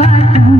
I don't